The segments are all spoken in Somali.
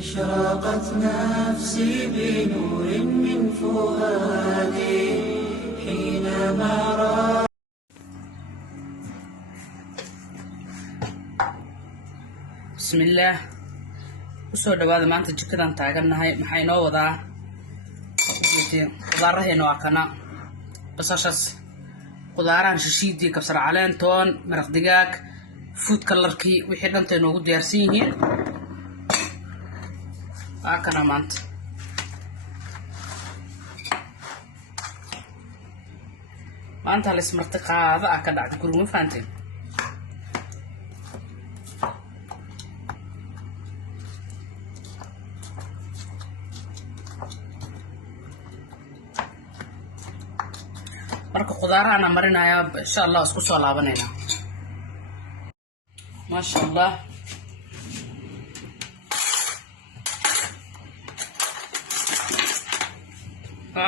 أشرقت نفسي بنور من فؤادي حينما رأى. بسم الله. وصل لبعض ما أنت جكدا أنت عجبنا هاي محينا وضع خضار هنا وعكنا بس عشان خضاران شيدي كسر علين تون مرق دجاج فود كلر كي وحيد أنت نوجد يرسيه عكنا ما أنت اللي سمرتك هذا أكيد عاد كل فانتين marka khudaaraha ana marinaya insha Allah isku soo laabanayna ma sha Allah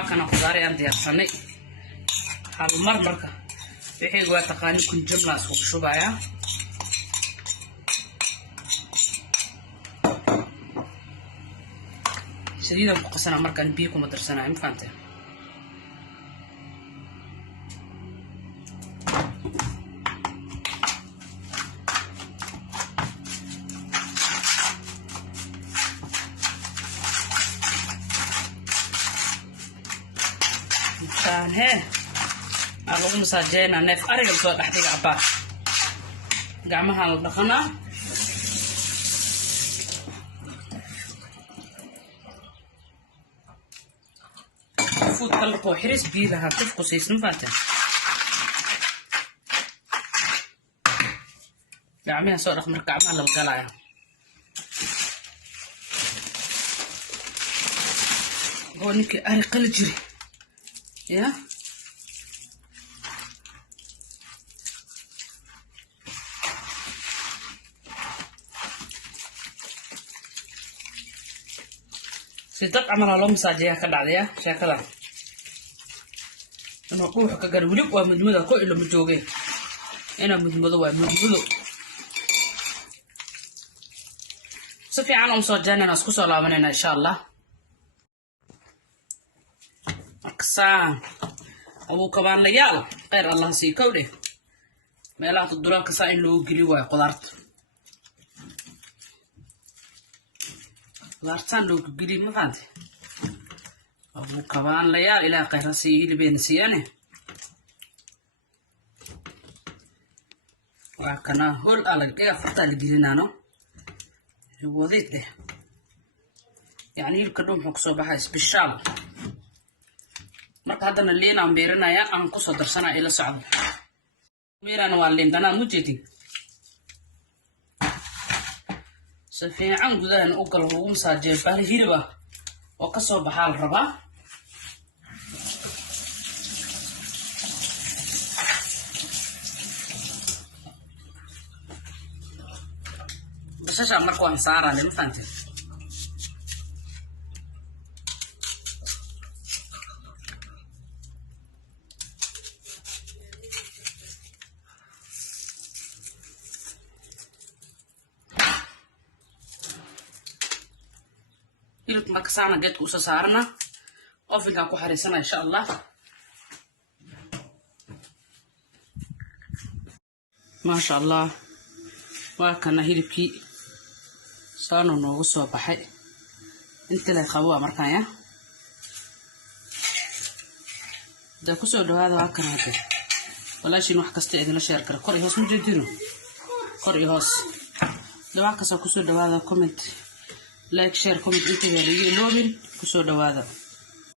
kana khudaar aan diyaarsanay hal marka wixii waa taqaan kun jumla isku shubaya saliidan ku qasana markaan biyo kuma darsanaa ma fahanteen هه أقوم مساجين نف أرجع بسوق أحتاج أبا جامعها مدخنا فوت كله حرس بيلها تفقس اسم فاتح جامعها سوق رقم جامعها للقلاية هو نك أرقل جري يا سيدك عمل الله مساجية كذا شكله أنا أقول كجر وليك ومدمدة كل اللي متوجه أنا مدمدة ومدمدة سفي عنهم صجّنا نسكت على مننا إن شاء الله أقسام أبو كمان ليال غير الله سيكوله ما لا تدرون كسائن له جريوة قدرت قدرتان له جري ما فهمت أبو كمان ليال إلى غير سيل بين سيانه وكنا هول على الجيا فتى الجيلنا نو وذيت له يعني الكلام حكسو بحس بالشام marka hadana leen aan beeranaya aan ku soo darsanaa ila socdo meerana waa leen dana mujidi safiican gudahan u gal ugu masaajay bal hiriba oo ka soo baxal raba basasha marka waan saaraa lama fahanteen hilibka marka saana geedka usoo saarana ofinkaan ku xariisana insha Allah maasha Allah waa kana hilibkii saano noogu soo baxay inta la qabo markaan ya da ku soo dhawaada waa kana hada walaashin wax kasta idin share kara kor iyo hoos mujeedino kor iyo hoos dawa ka soo ku soo dhawaada comment like share comment inta yar iyo loobin ku soo dhawaada